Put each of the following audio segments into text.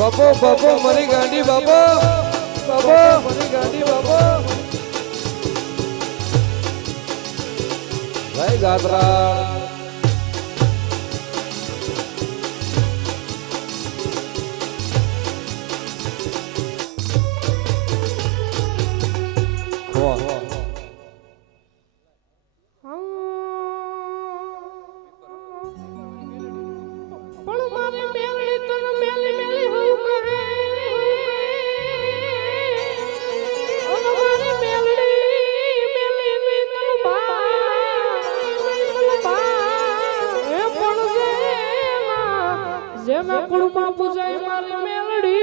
બાપો બાપો મારી ગાંડી બાપો બાપો મારી ગાંડી બાપો ભાઈ ગાત્રા જેમાં કુળમાં પૂજાય મારી મેલડી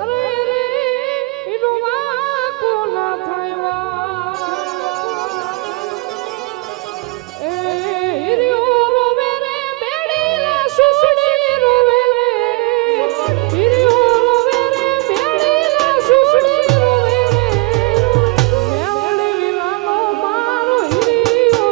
અરે રે એનો વાકો ના થાય એ હિરિયો રોવે રે બેડીલા સુસડી રોવે રે હિરિયો રોવે રે બેડીલા સુસડી રોવે રે મેલડી વિનાનો મારો હિરિયો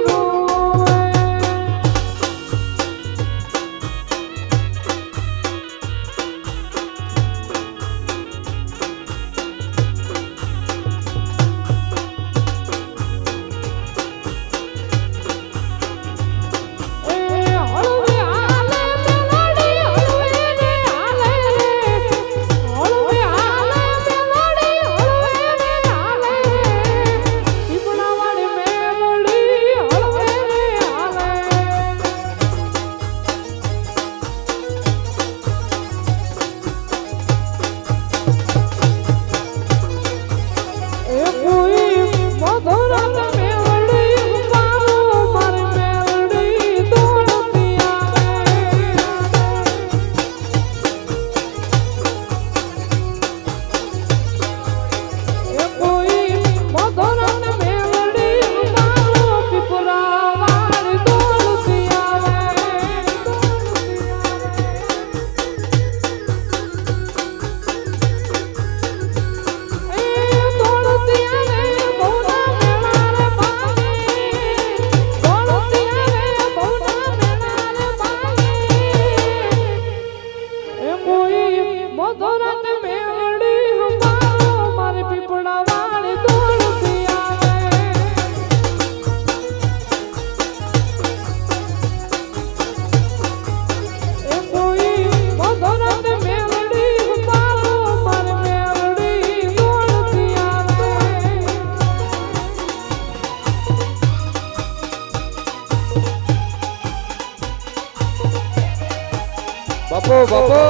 બાપો બાપો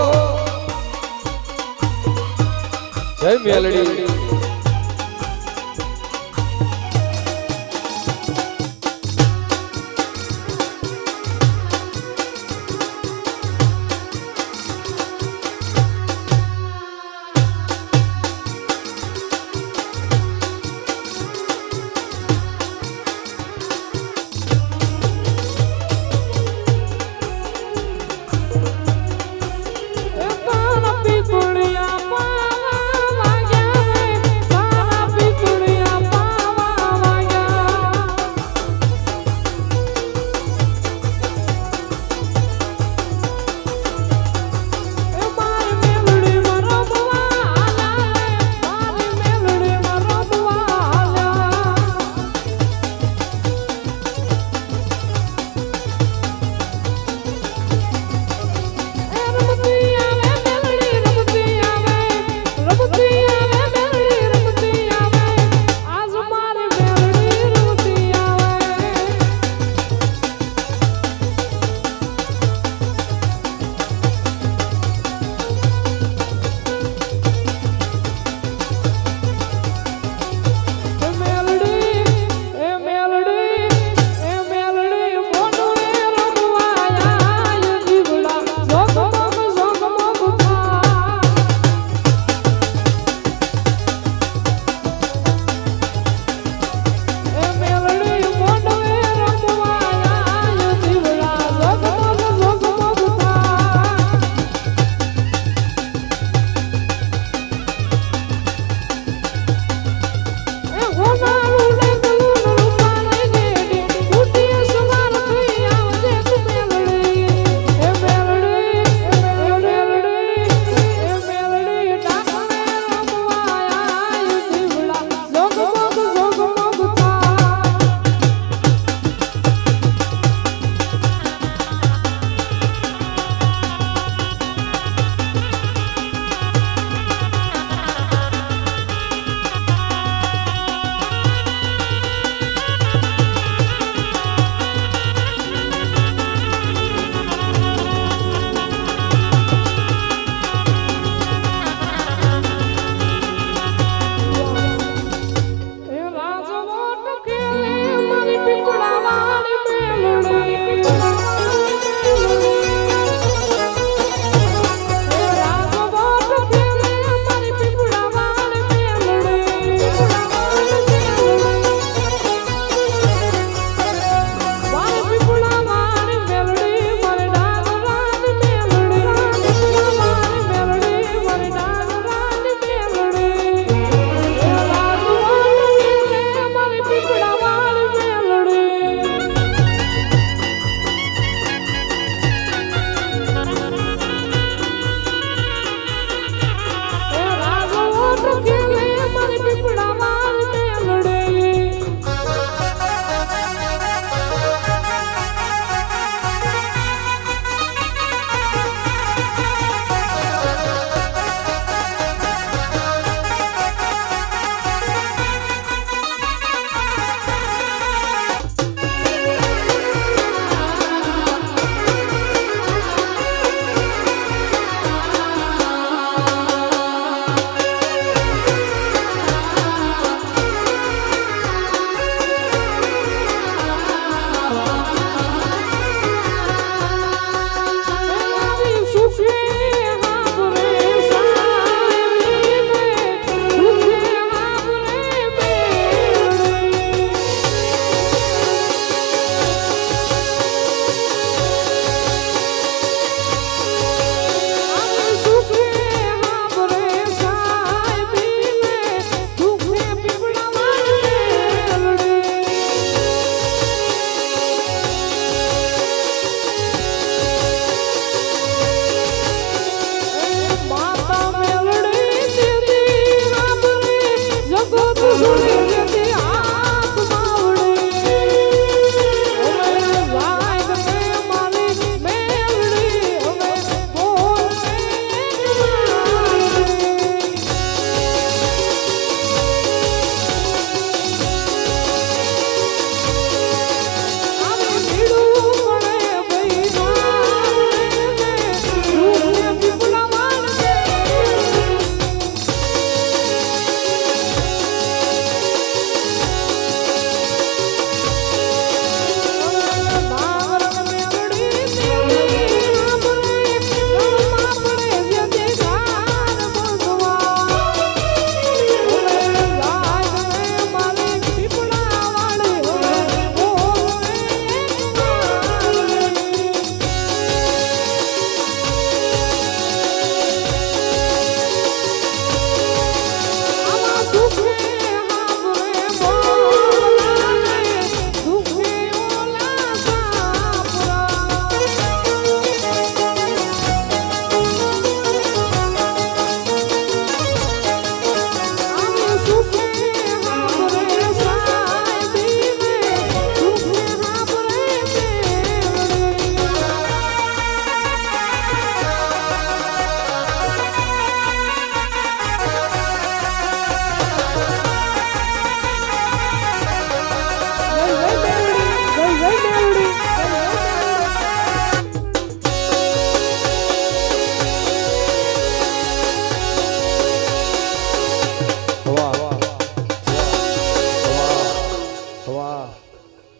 જય મેલડી એ તારા પીપળિયા પાલા લાગ્યા રે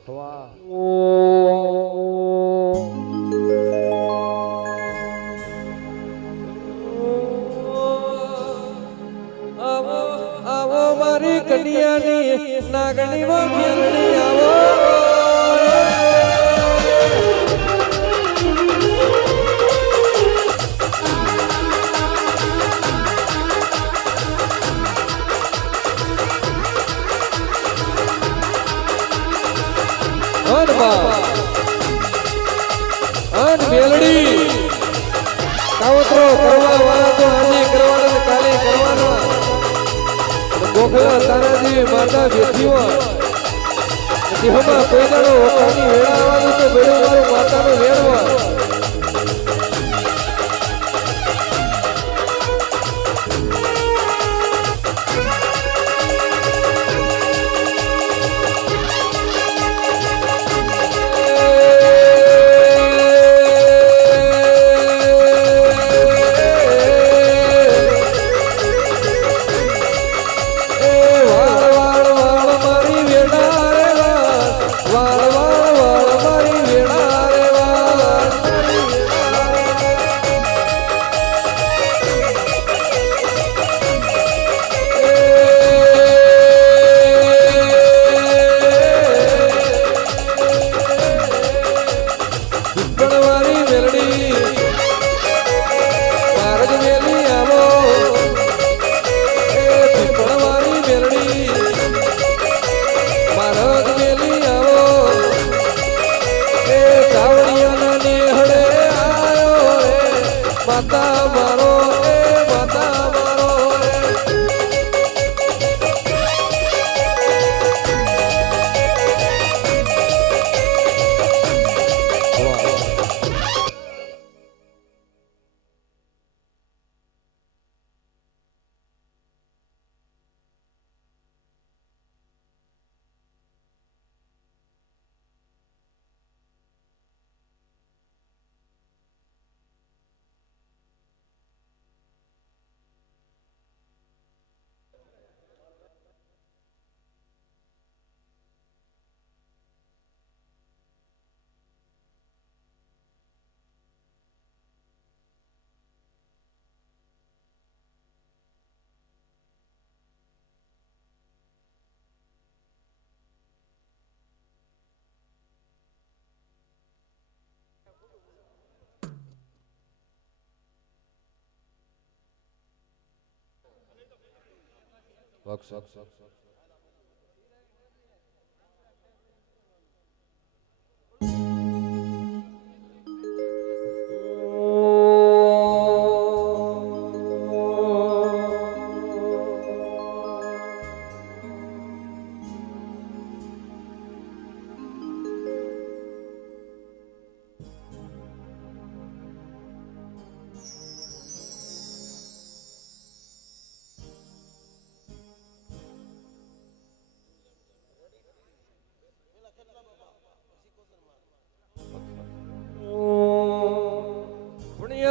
વાહ આવો આવો મારી કન્યાની નાગણી માં મેલડી આવો અન મેલડી કાવતરો કરવા વાળા તો આજે કરવાના કાલે કરવાના ગોખલા તારાજી માતા બેઠીઓ દેહમાં કોઈ દાડો ઓકાની વેળા આવવાનું તો બેડો મારો માતાનો વેળવા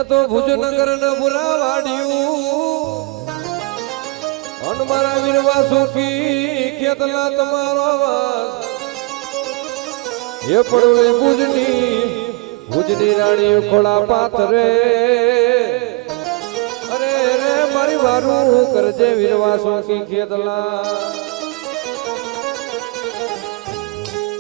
તો ભુજનગર ન બુરા વાડ્યું અન મારા વીરવા સુખી ખેતલા તમારો વાસ એ પડોલે ભુજની રાણી ખોળા પાથરે અરે રે મારી વારું કરજે વીરવા સુખી ખેતલા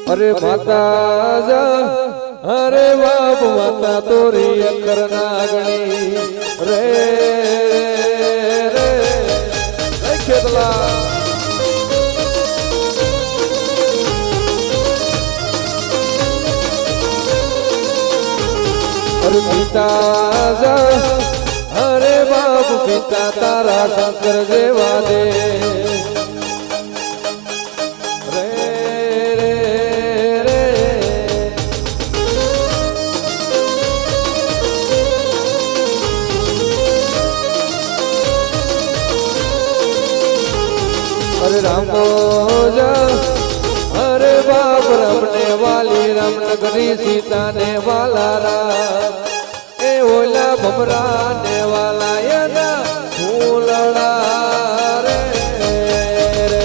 અરે માતા જા અરે બાપ માતા તોરી અકર નાગણી રે રે ખેતલા અરે પિતા જા અરે બાપ પિતા તારા શંકર દેવા દે અરે બાપ રમને વાલી રમનગરી સીતા ને વાલા રામ એ ઓલા ભમરા ને વાલા એના ફૂલડા રે રે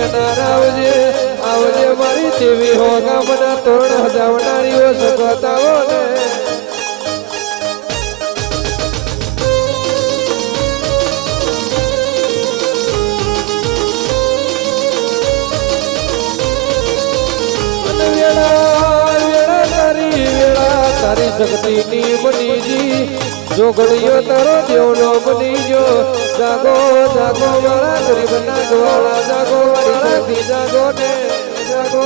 લેનાર આવજે આવજે મારી દેવી હો ગામના તોરણ હજાવનારીઓ સગતાઓ ને તારી શક્તિની બનીજી જોગણીઓ તારો દેવનો બનીજો જાગો જાગો મારા ગરીબના ગવાળા જાગો મારી શક્તિ જાગો ને જાગો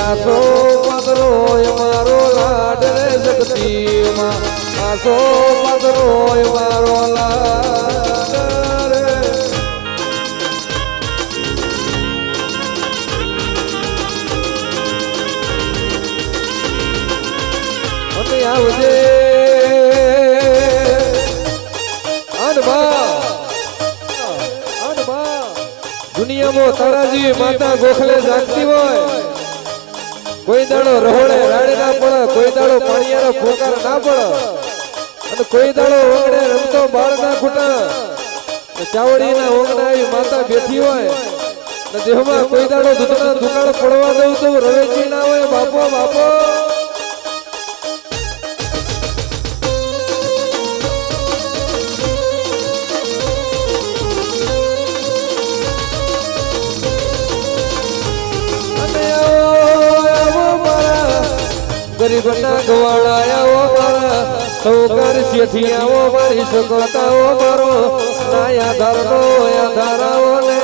આસો પાદરો મારો લાડ રે શક્તિમાં આસો પાદરો મારો લાડ રે અને આવજે દુનિયામાં તારાજી માતા ગોખલે જાગતી હોય કોઈ દાડો રહોડે રાડે ના પડે કોઈ દાડો પાણીયાનો ફોકાર ના પડે અને કોઈ દાડો ઓગણે રમતો બાળ ના ખૂટા ચાવડીના ઓગણા આવી માતા બેઠી હોય ને દેહમાં કોઈ દાડો દૂધના દુકાળ પડવા દઉં તો રવેચી ના હોય બાપો બાપો ગરીબના ગવાળા આવો મારા સૌકાર શેઠિયાઓ મારી સગતાઓ મારો નાયા ધારનો આધારાઓ ને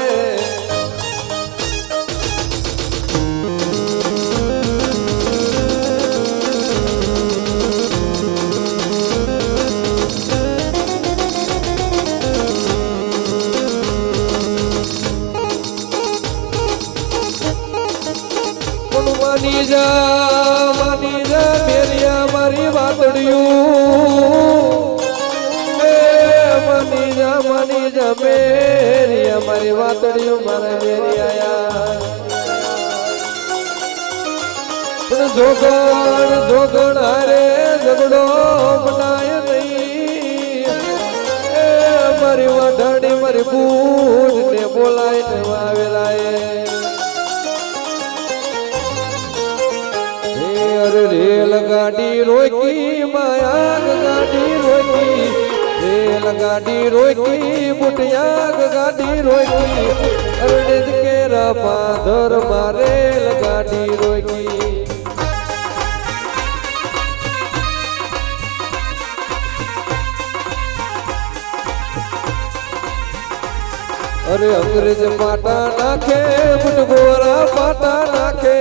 માની જા મેરિયા મારી વાતડિયું માની જા મેરિયા મારી વાતડિયું મારા મેરિયા જોગણ હારે ઝઘડો બનાય નહીં મારી વાઢાડી મારી બૂટ ને બોલાય ને વાવેલાય રેલગાડી રોકી માયાગ ગાડી રોકી રેલગાડી રોકી બુટિયાગ ગાડી રોકી અરણેજ કેરા પાદર માં રેલગાડી રોકી અરે અંગ્રેજ પાટા નાખે બુટગોરા પાટા નાખે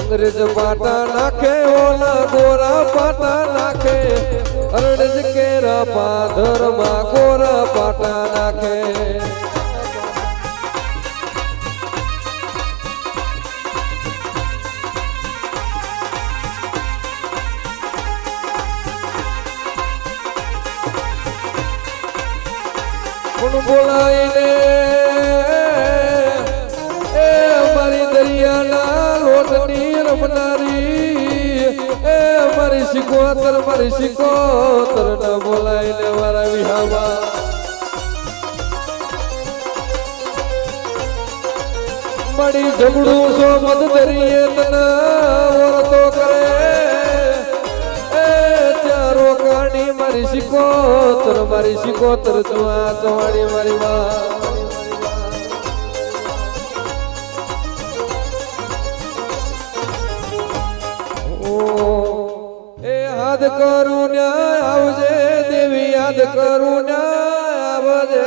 અંગ્રેજ પાટા નાખે ઓલા ગોરા પાટા નાખે અરણેજ કેરા પાદર માં ગોરા પાટા નાખે કોણ બોલાઈને એ મારી દરિયાના લોટની રમનારી એ મારી શિકોતર ના બોલાઈને મારા વિહામાં મળી ઝઘડું સો મત દરિયે તના ઓરતો કરે એ ચારો કાણી મારી શિકોતર તું આ ચવાડી મારી માં યાદ કરું ન્યાય આવજે દેવી યાદ કરું ન્યાય આવજે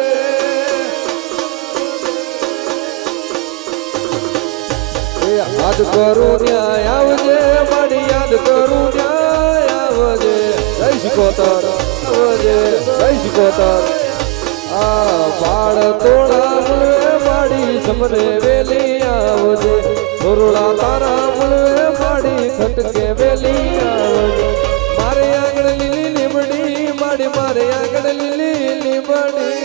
યાદ કરું ન્યાય આવજે મારી યાદ કરું ન્યાય આવજે જય શિકોતર આવજે જય શિકોતર આ બાળ તોડા મુળવે માડી સમરે વેલી આવજે ધોરડા તારા મુળવે માડી ખટકે વેલી આવજે મારે આગળ લીલી લીમડી માડી મારે આગળ લીલી લીમડી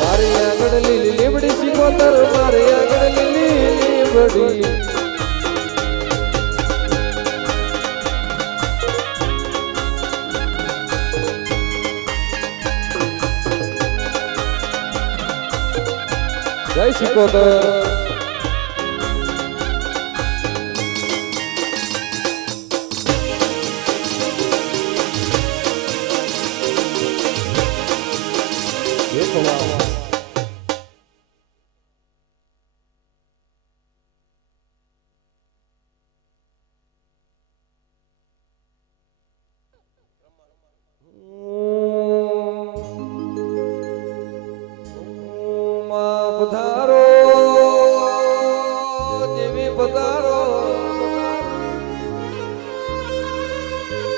મારી આગળ લીલી લીમડી શિકોતર મારી આગળ લીલી લીમડી બની જય સિકોતર પધારો દેવી પધારો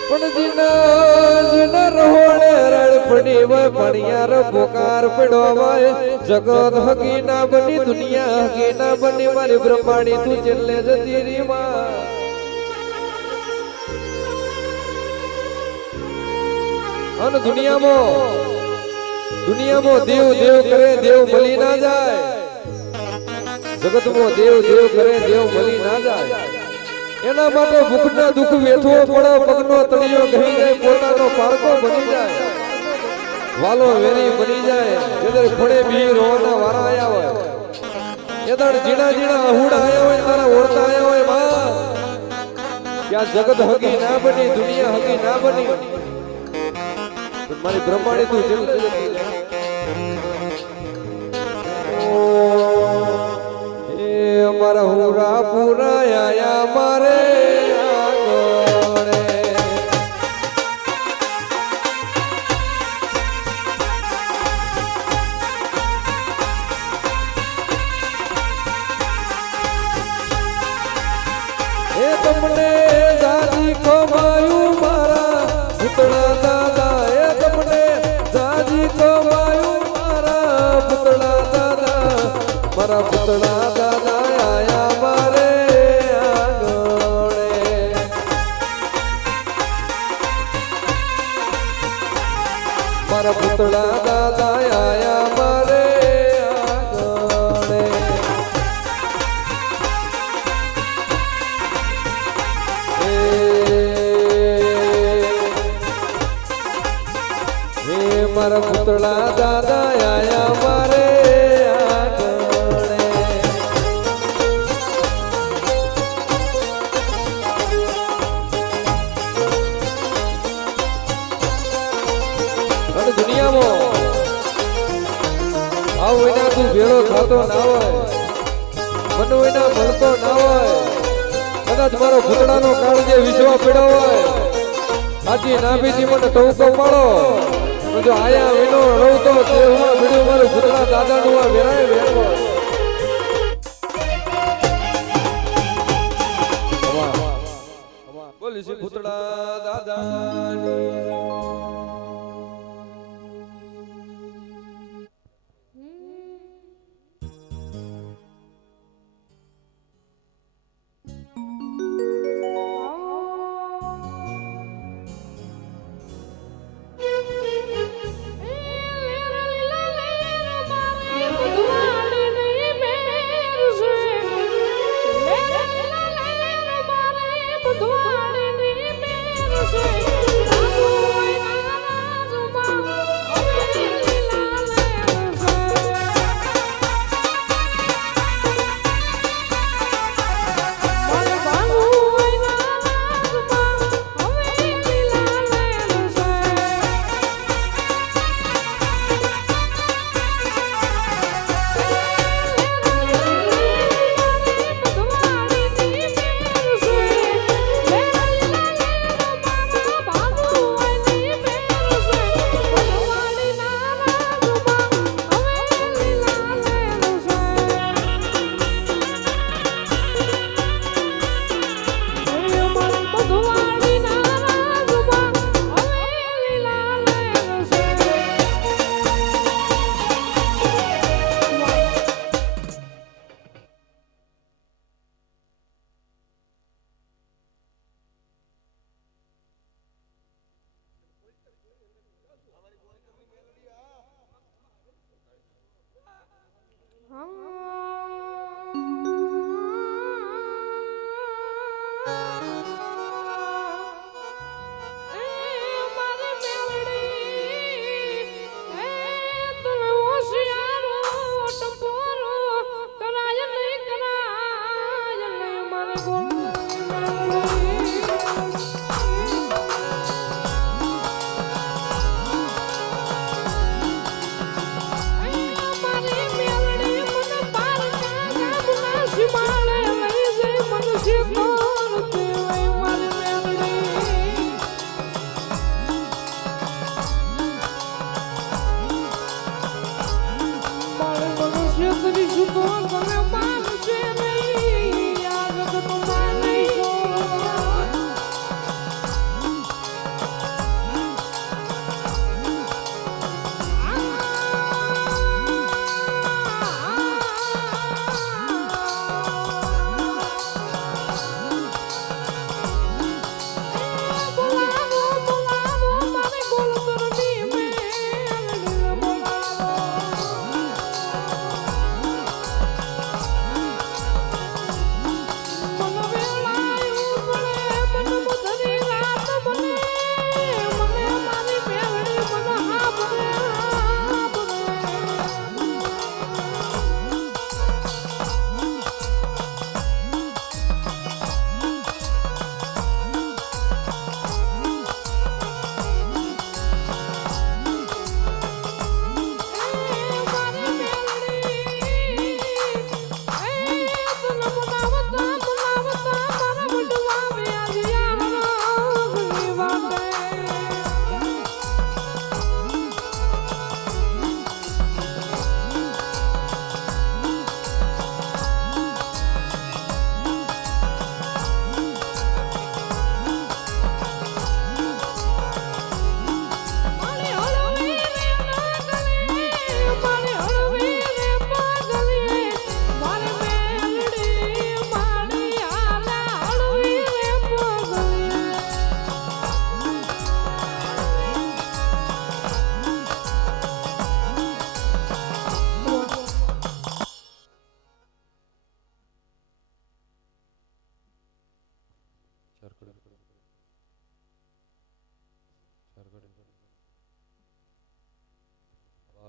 પણ જીના રહોડે રડ પડી હોય પણિયાર પોકાર પડ્યો હોય જગત હકી ના બની દુનિયા હકી ના બની મારી બ્રહ્માણી તું છેલ્લે જતી રી માં અને દુનિયામાં દેવ દેવ કરે દેવ મળી ના જાય જગતમાં દેવ દેવ કરે દેવ મળી ના જાય એના માટે ભૂખના દુઃખ વેઠવો પડે પગનો તળિયો ઘી જાય પોતાનો પારકો બની જાય વાલો વેરી બની જાય જેદર ખોડે બી રોવાના વારા આયા હોય એદર જીણા જીણા અહુડા આયા હોય તારા ઓળતા આયા હોય માં ક્યાં જગત હકી ના બની દુનિયા હકી ના બની મારી બ્રહ્માણી તું જેમ એ અમારા હુરા પૂરા આયા મારે આંગણે એ તમને જાજી કમાયું મારા ભૂતળા દાદા એ તમને જાજી કમાયું મારા ભૂતળા દાદા મારા ભૂતળા દાદા આયા મારે આંગણે મારા ભૂતળા દાદા આયા મારે આંગણે હે મારા ભૂતળા દાદા આયા મારે આંગણે અને દુનિયામાં આવ વિના તું ભેળો થતો ના હોય મન વિના મળતો ના હોય કદાચ મારો ભૂતળાનો કાળ જે વિશ્વ પડ્યો હોય આજી નાભીથી મને ટોકો પાડો જો આયા વિનો રહું તો દેહમાં ભીડ્યું મારું ભૂતળા દાદાનું આ વેરાય વેરવો બોલી છે ભૂતળા દાદાની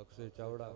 અક્ષય ચાવડા